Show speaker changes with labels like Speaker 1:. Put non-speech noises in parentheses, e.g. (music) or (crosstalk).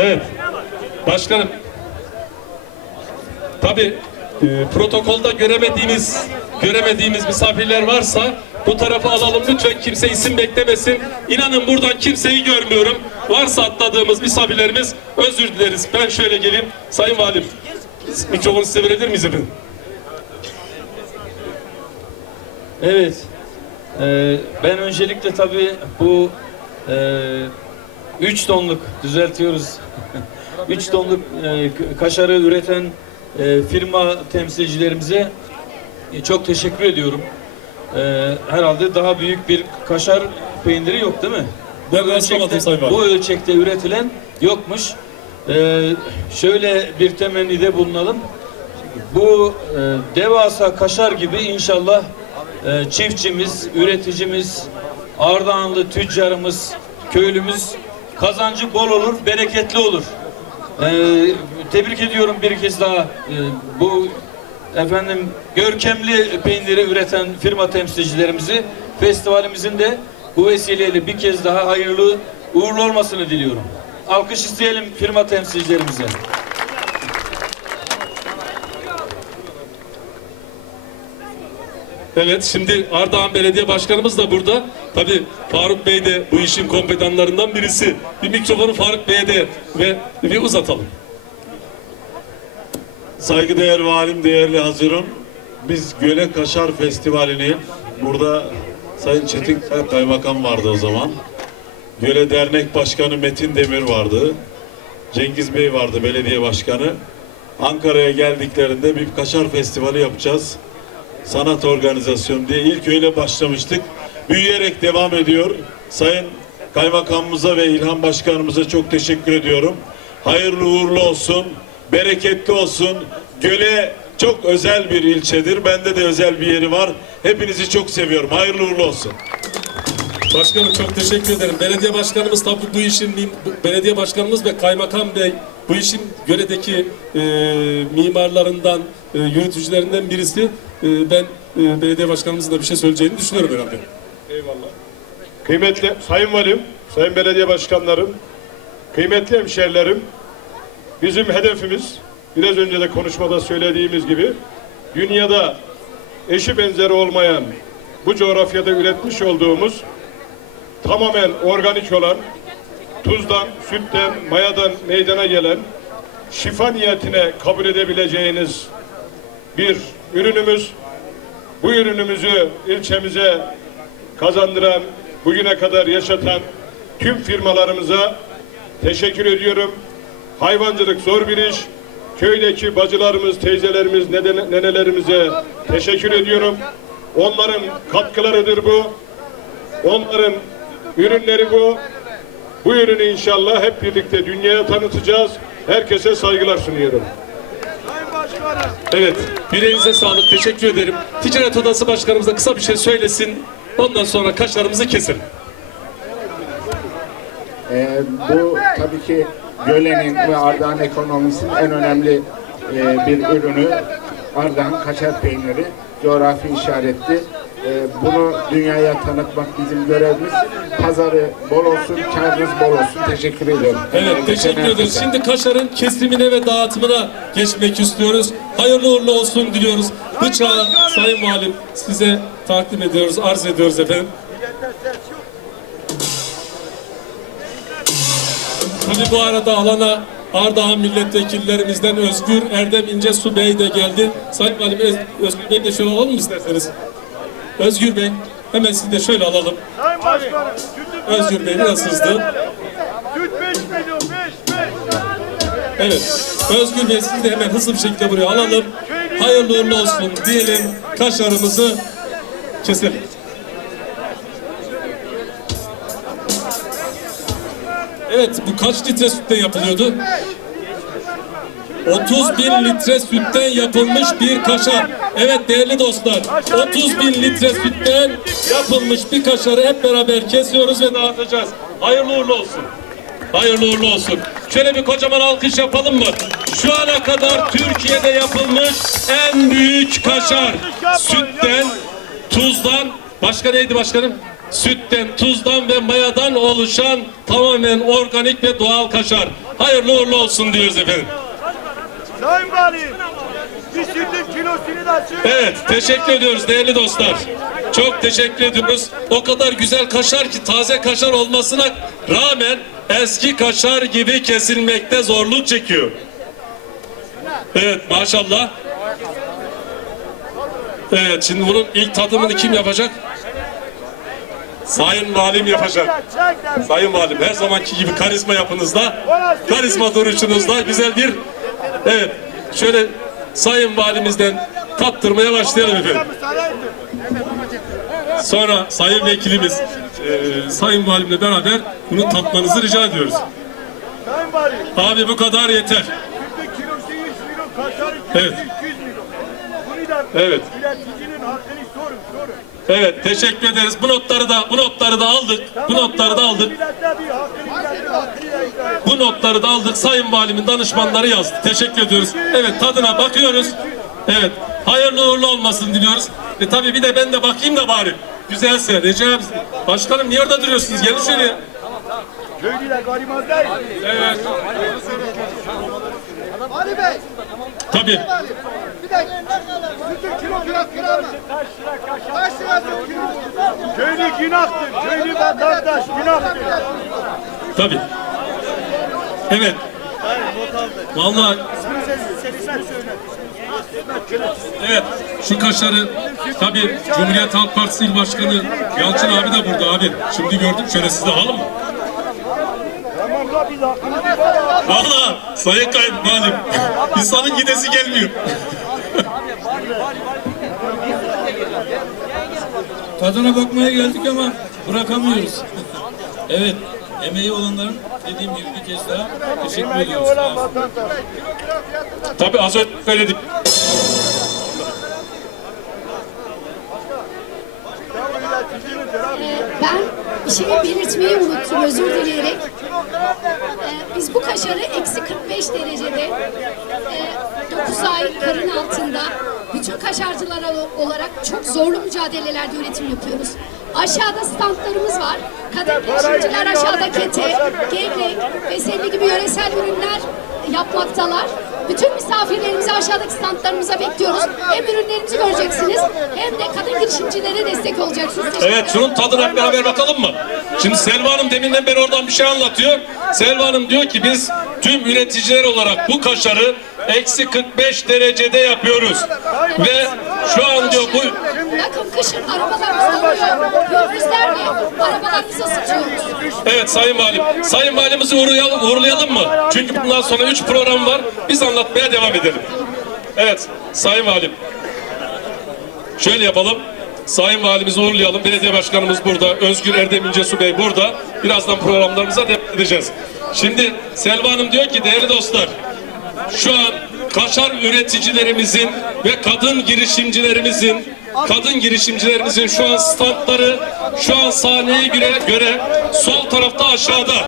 Speaker 1: Evet. Başkanım. Tabii e, protokolda göremediğimiz göremediğimiz misafirler varsa bu tarafa alalım lütfen kimse isim beklemesin. İnanın buradan kimseyi görmüyorum. Varsa atladığımız misafirlerimiz özür dileriz. Ben şöyle geleyim. Sayın Valim mikrofonu size verebilir miyiz efendim?
Speaker 2: Evet. Ee, ben öncelikle tabii bu 3 tonluk düzeltiyoruz. (laughs) 3 tonluk e, kaşarı üreten e, firma temsilcilerimize e, çok teşekkür ediyorum. E, herhalde daha büyük bir kaşar peyniri yok değil mi?
Speaker 1: Ben Sayın Valim.
Speaker 2: bu ölçekte üretilen yokmuş. E, şöyle bir temennide bulunalım. Bu e, devasa kaşar gibi inşallah e, çiftçimiz, üreticimiz, Ardahanlı tüccarımız, köylümüz kazancı bol olur, bereketli olur. E, tebrik ediyorum bir kez daha e, bu efendim görkemli peyniri üreten firma temsilcilerimizi festivalimizin de bu vesileyle bir kez daha hayırlı uğurlu olmasını diliyorum. Alkış isteyelim firma temsilcilerimize.
Speaker 1: Evet şimdi Ardahan Belediye Başkanımız da burada. Tabii Faruk Bey de bu işin kompetanlarından birisi. Bir mikrofonu Faruk Bey'e de ve bir uzatalım.
Speaker 3: Saygıdeğer valim, değerli hazırım. Biz Göle Kaşar Festivali'ni burada Sayın Çetin Kaymakam vardı o zaman. Göle Dernek Başkanı Metin Demir vardı. Cengiz Bey vardı belediye başkanı. Ankara'ya geldiklerinde bir kaşar festivali yapacağız. Sanat organizasyonu diye ilk öyle başlamıştık. Büyüyerek devam ediyor. Sayın Kaymakamımıza ve İlhan Başkanımıza çok teşekkür ediyorum. Hayırlı uğurlu olsun, bereketli olsun. Göle çok özel bir ilçedir. Bende de özel bir yeri var. Hepinizi çok seviyorum. Hayırlı uğurlu olsun.
Speaker 1: Başkanım çok teşekkür ederim. Belediye başkanımız tabii bu işin belediye başkanımız ve kaymakam bey bu işin Göre'deki e, mimarlarından, e, yöneticilerinden birisi. E, ben e, belediye başkanımızın da bir şey söyleyeceğini düşünüyorum herhalde.
Speaker 4: Eyvallah. Kıymetli Sayın Valim, Sayın Belediye Başkanlarım, kıymetli hemşerilerim, bizim hedefimiz biraz önce de konuşmada söylediğimiz gibi dünyada eşi benzeri olmayan bu coğrafyada üretmiş olduğumuz tamamen organik olan tuzdan, sütten, mayadan meydana gelen şifa niyetine kabul edebileceğiniz bir ürünümüz. Bu ürünümüzü ilçemize kazandıran, bugüne kadar yaşatan tüm firmalarımıza teşekkür ediyorum. Hayvancılık zor bir iş. Köydeki bacılarımız, teyzelerimiz, neden- nenelerimize teşekkür ediyorum. Onların katkılarıdır bu. Onların ürünleri bu. Bu ürünü inşallah hep birlikte dünyaya tanıtacağız. Herkese saygılar sunuyorum.
Speaker 1: Evet, yüreğinize sağlık. Teşekkür ederim. Ticaret Odası Başkanımız kısa bir şey söylesin. Ondan sonra kaşlarımızı keselim.
Speaker 5: Ee, bu tabii ki Göle'nin ve Ardahan ekonomisinin en önemli e, bir ürünü Ardahan kaşar peyniri. Coğrafi işaretli. Ee, bunu dünyaya tanıtmak bizim görevimiz. Pazarı bol olsun, karınız bol olsun. Teşekkür ediyorum.
Speaker 1: Evet, teşekkür ederiz. Şimdi kaşarın kesimine ve dağıtımına geçmek istiyoruz. Hayırlı uğurlu olsun diliyoruz. Bıçağı Sayın Valim size takdim ediyoruz, arz ediyoruz efendim. Tabii bu arada alana Ardahan milletvekillerimizden Özgür Erdem İnce Su Bey de geldi. Sayın Valim Öz- Özgür Bey de şöyle alalım mı isterseniz? Özgür Bey, hemen sizi de şöyle alalım.
Speaker 6: Sayın Başkanım,
Speaker 1: Özgür Bey biraz hızlı.
Speaker 6: Süt 5 milyon, 5, 5.
Speaker 1: Evet. Özgür Bey sizi de hemen hızlı bir şekilde buraya alalım. Hayırlı uğurlu olsun diyelim. Kaşarımızı keselim. Evet bu kaç litre sütten yapılıyordu? 30 bin litre sütten yapılmış bir kaşar. Evet değerli dostlar 30 bin litre sütten yapılmış bir kaşarı hep beraber kesiyoruz ve dağıtacağız. Hayırlı uğurlu olsun. Hayırlı uğurlu olsun. Şöyle bir kocaman alkış yapalım mı? Şu ana kadar Türkiye'de yapılmış en büyük kaşar. Sütten, tuzdan, başka neydi başkanım? Sütten, tuzdan ve mayadan oluşan tamamen organik ve doğal kaşar. hayırlı uğurlu olsun diyoruz efendim.
Speaker 6: Sayın Valim. Pişirdim kilosunu da söyle.
Speaker 1: Evet, teşekkür ediyoruz değerli dostlar. Çok teşekkür ediyoruz. O kadar güzel kaşar ki taze kaşar olmasına rağmen eski kaşar gibi kesilmekte zorluk çekiyor. Evet, maşallah. Evet, şimdi bunun ilk tadımını kim yapacak? Sayın Valim yapacak. Sayın Valim her zamanki gibi karizma yapınızda, karizma duruşunuzda güzel bir evet şöyle Sayın Valimizden tattırmaya başlayalım efendim. Sonra Sayın Vekilimiz e, Sayın Valimle beraber bunu tatmanızı rica ediyoruz. Abi bu kadar yeter.
Speaker 6: Sütün kilosu 100 milyon, kaşarı
Speaker 1: Evet.
Speaker 6: kilosu 200 milyon. Bunu da
Speaker 1: Evet. Evet teşekkür ederiz. Bu notları da bu notları da aldık. Bu notları da aldık. Bu notları da aldık. Sayın Valimin danışmanları yazdı. Teşekkür ediyoruz. Evet tadına bakıyoruz. Evet. Hayırlı uğurlu olmasın diliyoruz. Ve tabii bir de ben de bakayım da bari. Güzelse. Recep Başkanım niye orada duruyorsunuz? Gelin şöyle.
Speaker 6: Köylüler gariban değil.
Speaker 1: Evet.
Speaker 7: Ali Bey,
Speaker 1: Tabii.
Speaker 7: bir dakika. Sütün kilo kilo kilo mu? Kaç lira kilo?
Speaker 6: Köylü günahtır, köylü vatandaş günahtır.
Speaker 1: Tabii. Evet. Vallahi Evet, şu kaşarı tabii Cumhuriyet Halk Partisi İl Başkanı Yalçın abi de burada abi. Şimdi gördüm şöyle size alalım mı?
Speaker 6: Tamam la biz hakkını bir var.
Speaker 1: Vallahi Sayın Kaymakamım insanın gidesi gelmiyor. (laughs)
Speaker 8: Tadına bakmaya geldik ama bırakamıyoruz. evet, emeği olanların dediğim gibi bir kez daha teşekkür ediyoruz.
Speaker 1: Tabii az önce söyledik.
Speaker 9: Ben işimi belirtmeyi unuttum özür dileyerek. Ee, biz bu kaşarı eksi 45 derecede e, 9 ay karın altında bütün kaşarcılar ol- olarak çok zorlu mücadelelerde üretim yapıyoruz. Aşağıda standlarımız var. Kadın girişimciler aşağıda kete, gevrek senin gibi yöresel ürünler yapmaktalar. Bütün misafirlerimizi aşağıdaki standlarımıza bekliyoruz. Hem ürünlerimizi göreceksiniz hem de kadın girişimcilere destek olacaksınız.
Speaker 1: Evet şunun tadına hep beraber bakalım mı? Şimdi Selva Hanım deminden beri oradan bir şey anlatıyor. Selva Hanım diyor ki biz tüm üreticiler olarak bu kaşarı eksi 45 derecede yapıyoruz. Ve şu an diyor bu
Speaker 9: Bakın kışın arabalarımız donuyor. Gündüzler mi? Arabalarımızı ısıtıyoruz.
Speaker 1: Evet Sayın Valim. Sayın Valimizi uğurlayalım, mı? Çünkü bundan sonra 3 program var. Biz anlatmaya devam edelim. Evet Sayın Valim. Şöyle yapalım. Sayın Valimizi uğurlayalım. Belediye Başkanımız burada. Özgür Erdem İncesu Bey burada. Birazdan programlarımıza devam edeceğiz. Şimdi Selva Hanım diyor ki değerli dostlar şu an kaşar üreticilerimizin ve kadın girişimcilerimizin kadın girişimcilerimizin şu an standları şu an sahneye göre, göre sol tarafta aşağıda